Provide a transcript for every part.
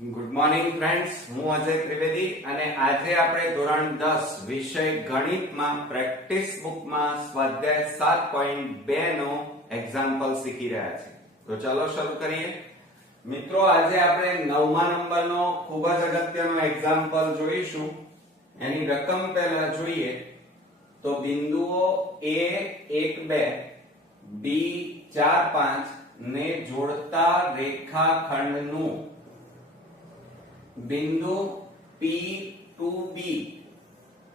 Good morning friends, હું અજય ત્રિવેદી અને આજે આપણે ધોરણ 10 વિષય ગણિતમાં પ્રેક્ટિસ બુકમાં સ્વાધ્યાય 7.2 નો એક્ઝામ્પલ શીખી રહ્યા છીએ. તો ચાલો શરૂ કરીએ. મિત્રો, આજે આપણે 9મા નંબરનો ખૂબ જ અગત્યનો એક્ઝામ્પલ જોઈશું. એની રકમ પહેલા જોઈએ તો બિંદુઓ A 1 2 B 4 5 ને જોડતા રેખાખંડનું બિંદુ P2B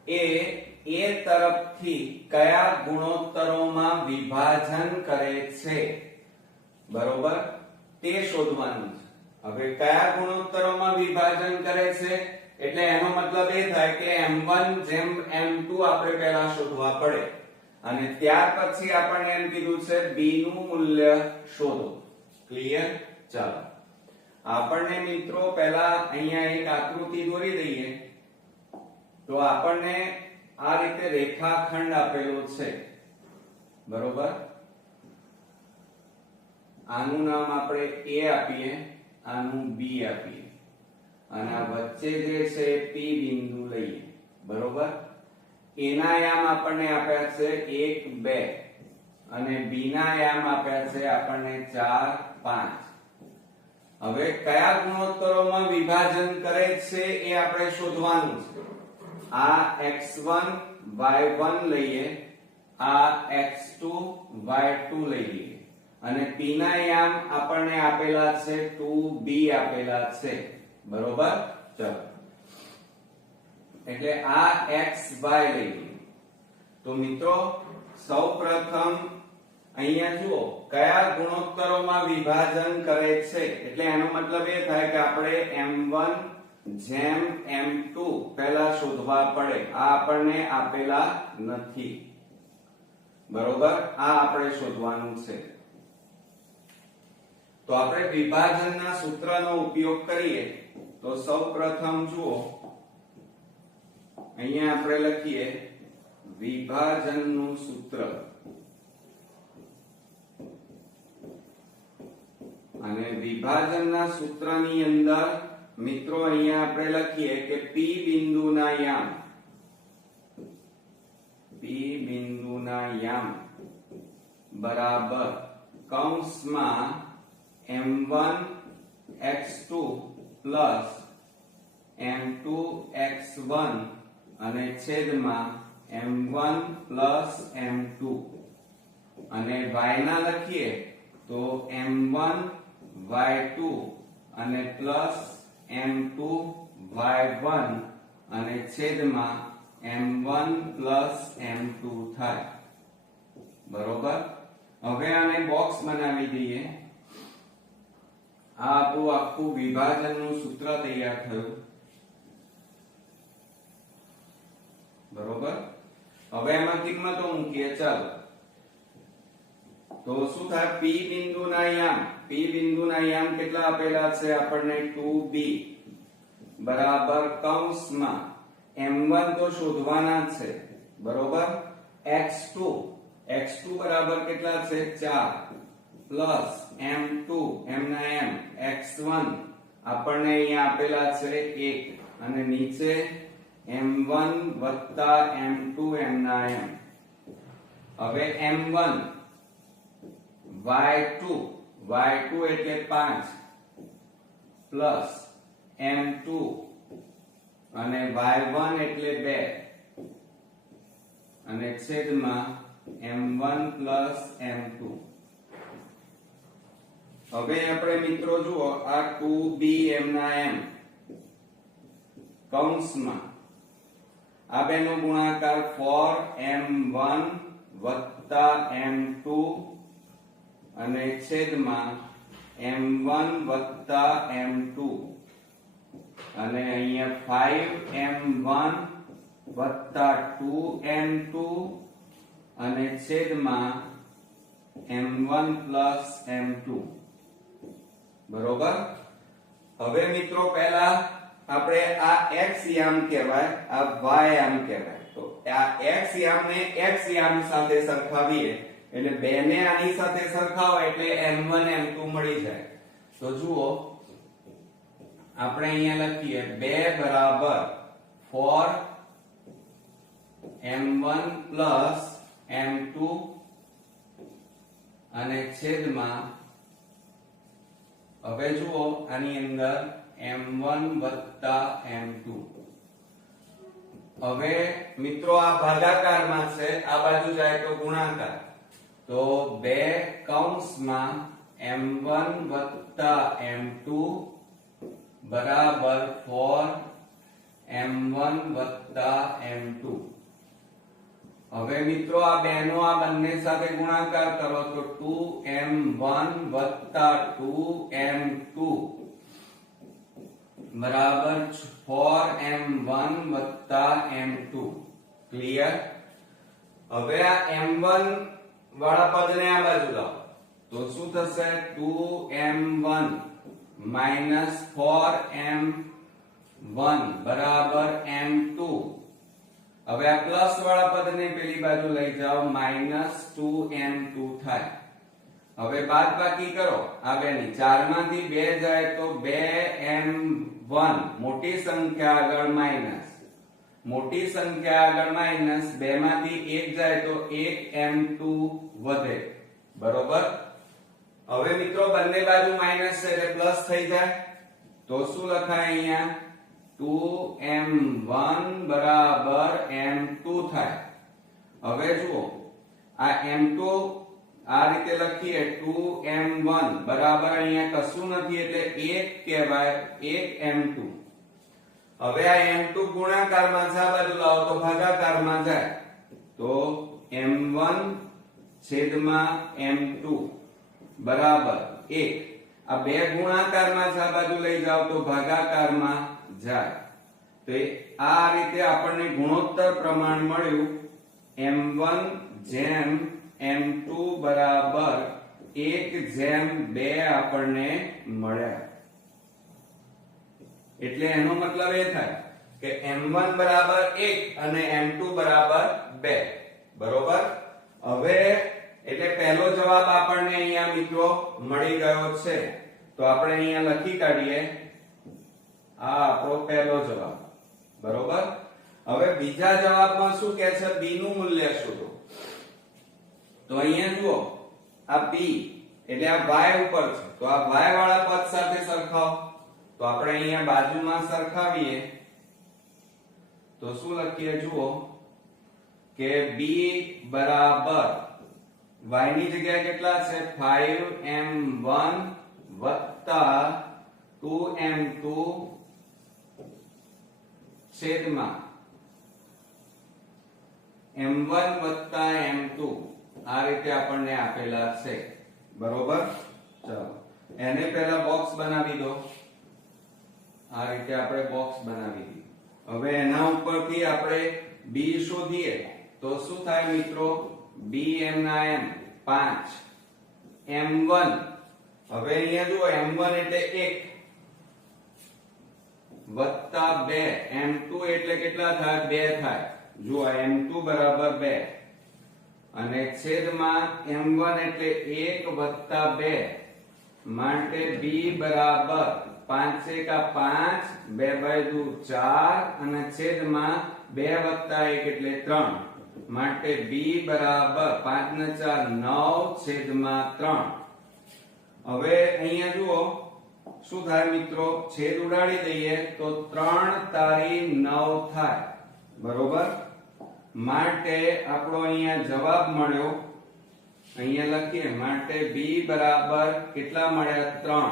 એ A તરફથી કયા ગુણોત્તરોમાં વિભાજન કરે છે, બરોબર, તે શોધવાનું છે. હવે કયા ગુણોત્તરોમાં વિભાજન કરે છે એટલે એનો મતલબ એ થાય કે m1 જેમ m2 આપણે પહેલા શોધવા પડે અને ત્યાર પછી આપણને એમ કીધું છે b નું મૂલ્ય શોધો. ક્લિયર? ચાલો આપણને મિત્રો પહેલા અહીંયા એક આકૃતિ દોરી દઈએ. તો આપણને આ રીતે રેખાખંડ આપેલો છે, બરોબર. આનું નામ આપણે A આપીએ, આનું B આપીએ અને આ વચ્ચે જે છે P બિંદુ લઈએ, બરોબર. એના યામ આપણને આપ્યા છે 1 2 અને B ના યામ આપ્યા છે આપણને 4 5. હવે કયા ગુણોત્તરોમાં વિભાજન કરે છે એ આપણે શોધવાનું છે. આ x1 y1 લઈએ, આ x2 y2 લઈએ અને p ના યામ આપણને આપેલા છે 2b આપેલા છે, બરોબર. ચલો એટલે આ x y લઈએ. તો મિત્રો સૌપ્રથમ અહીંયા જુઓ કયા ગુણોત્તરોમાં વિભાજન કરે છે એટલે એનો મતલબ એ થાય કે આપણે m1 જેમ m2 પહેલા શોધવા પડે. આ આપણને આપેલા નથી, બરોબર. આ આપણે શોધવાનું છે. તો આપણે વિભાજનના સૂત્રનો ઉપયોગ કરીએ. તો સૌપ્રથમ જુઓ અહીંયા આપણે લખીએ વિભાજનનું સૂત્ર અને વિભાજનના સૂત્રની અંદર મિત્રો અહીંયા આપણે લખીએ કે P બિંદુના યામ બરાબર કૌંસમાં m1 x2 plus m2 x1 અને છેદમાં m1 પ્લસ m2 અને y ના લખીએ તો m1 y2 અને પ્લસ m2 y1 અને છેદમાં m1 પ્લસ m2 થાય, બરોબર. હવે આને બોક્સ બનાવી દઈએ. આ આપણું આખું વિભાજનનું સૂત્ર તૈયાર થયું, બરોબર. હવે એમાં કિંમતો મૂકીએ. ચાલો તો શું થાય? P બિંદુના યામ કેટલા આપેલા છે આપણને? 2b બરાબર કૌંસમાં m1 તો શોધવાના છે, બરોબર. x2 બરાબર કેટલા છે? 4 પ્લસ m2 m x1 આપણને અહીંયા આપેલા છે 1 અને નીચે m1 વત્તા m2 m. હવે m1 y2 એટલે 5 પ્લસ m2 અને y1 એટલે 2 અને છેદમાં m1 પ્લસ m2. હવે આપણે મિત્રો જુઓ આ 2b m કૌંસમાં આ બેનો ગુણાકાર 4m1 વત્તા m2 અને છેદમાં m1 વત્તા m2 અને અહીંયા 5m1 વત્તા 2m2 અને છેદમાં m1 પ્લસ m2, બરોબર. હવે મિત્રો પહેલા આપણે આ x યામ કહેવાય, આ y યામ કહેવાય. તો આ x યામને x યામ સાથે સરખાવીએ એટલે બેને આની સાથે સરખાવો એટલે m1 m2 મળી જાય. તો જુઓ આપણે અહીંયા લખીએ 2 બરાબર 4m1 પ્લસ m2 અને છેદમાં હવે જુઓ આની અંદર m1 વત્તા m2. હવે મિત્રો આ ભાગાકારમાં છે, આ બાજુ જાય તો ગુણાકાર, તો 2 કૌંસમાં m1 વત્તા m2 બરાબર 4m1 વત્તા m2. હવે મિત્રો આ બેનો આ બંને સાથે ગુણાકાર કરો તો 2m1 વત્તા 2m2 બરાબર 4m1 વત્તા m2. ક્લિયર? હવે આ m1 વાળા પદને આ બાજુ લાવો તો શું થશે? 2m1 માઈનસ 4m1 બરાબર m2. હવે આ પ્લસ વાળા પદને પેલી બાજુ લઈ જાઓ, માઈનસ 2m2 થાય. હવે બાદબાકી કરો આ બેની, 4 માંથી 2 જાય તો 2m1, મોટી સંખ્યા આગળ માઈનસ, મોટી સંખ્યા આગળ માઈનસ, 2 માંથી 1 જાય તો 1m2 વધે. બરોબર? હવે મિત્રો બંને બાજુ માઈનસ છે એટલે પ્લસ થઈ જાય તો શું લખાય અહીંયા? 2m1 બરાબર m2 થાય. હવે જુઓ આ m2 આ રીતે લખીએ, 2m1 બરાબર અહીંયા કશું નથી એટલે 1 કહેવાય, 1m2. હવે આ m2 ગુણાકારમાં છે, આ બાજુ લાવો તો ભાગાકારમાં જાય તો m1 છેદમાં m2 બરાબર 1. આ બે ગુણાકારમાં છે, આ બાજુ લઈ જાવ તો ભાગાકારમાં જાય. તો આ રીતે આપણને ગુણોત્તર પ્રમાણ મળ્યું, m1 જેમ m2 બરાબર 1:2 આપણને મળ્યા. એટલે એનો મતલબ એ થાય કે m1 બરાબર 1 અને m2 બરાબર 2. બરોબર? હવે એટલે પહેલો જવાબ આપણને અહીંયા મિત્રો મળી ગયો છે, તો આપણે અહીંયા લખી કાઢીએ આ આપણો પહેલો જવાબ. બરોબર? હવે બીજા જવાબમાં શું કહે છે? b નું મૂલ્ય શોધો. તો અહીંયા જુઓ આ b એટલે આ y ઉપર છે, તો આ y વાળા પદ સાથે સરખાવો. તો આપણે અહીંયા બાજુમાં સરખાવીએ તો શું લખીએ? જુઓ કે b બરાબર y ની જગ્યાએ કેટલા છે? 5m1 વત્તા 2m2 છેદમાં m1 વત્તા m2. આ રીતે આપણને આપેલા છે. બરોબર? ચાલો એને પહેલા બોક્સ બનાવી દો. આ રીતે આપણે બોક્સ બનાવી દીધું. હવે એના ઉપરથી આપણે b શોધીએ તો શું થાય મિત્રો? b m ના m 5 m1. હવે અહીંયા જુઓ m1 એટલે 1 વત્તા 2 m2 એટલે કેટલા થાય? 2 થાય. જુઓ m2 બરાબર 2 અને છેદમાં m1 એટલે 1 વત્તા 2 માટે b બરાબર 5 એકા 5, 2 બાય 2 4 અને છેદમાં 2 વત્તા 1 એટલે 3 માટે b બરાબર 5 ને 4 9 છેદમાં 3. હવે અહીંયા જુઓ શું થાય મિત્રો? છેદ ઉડાડી દઈએ તો 3 તારી 9 થાય. બરોબર? માટે આપણો અહીંયા જવાબ મળ્યો, અહીંયા લખીએ માટે b બરાબર કેટલા મળ્યા? 3.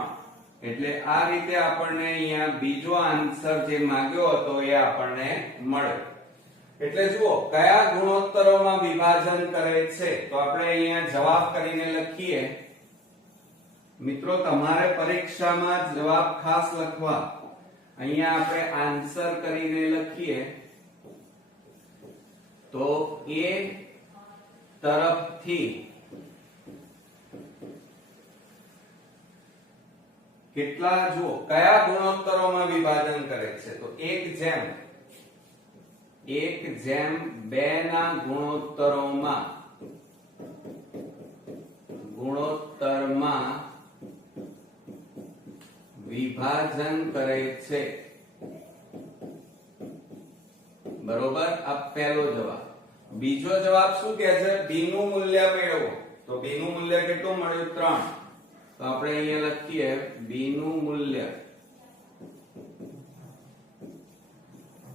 એટલે આ રીતે આપણને અહીંયા બીજો આન્સર જે માંગ્યો હતો એ આપણને મળ્યો. એટલે જુઓ કયા ગુણોત્તરોમાં વિભાજન કરે છે, તો આપણે અહીંયા જવાબ કરીને લખીએ. મિત્રો તમારે પરીક્ષામાં જવાબ ખાસ લખવા. અહીંયા આપણે આન્સર કરીને લખીએ તો a તરફથી કેટલા જુઓ કયા ગુણોત્તરોમાં વિભાજન કરે છે? તો 1:2 ના ગુણોત્તરમાં વિભાજન કરે છે. બરોબર, આ પહેલો જવાબ. બીજો જવાબ શું કહે છે? b નું મૂલ્ય મેળવો. તો b નું મૂલ્ય કેટલું મળ્યું? 3. તો આપણે અહીંયા લખીએ b નું મૂલ્ય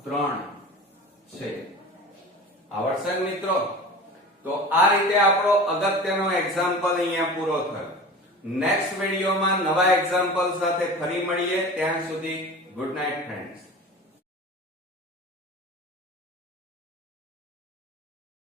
3 છે. આવડશે મિત્રો? તો આ રીતે આપણો અગત્યનો એક્ઝામ્પલ અહીંયા પૂરો થયો. નેક્સ્ટ વિડિયોમાં નવા એક્ઝામ્પલ સાથે ફરી મળીએ. ત્યાં સુધી ગુડ નાઇટ ફ્રેન્ડ્સ.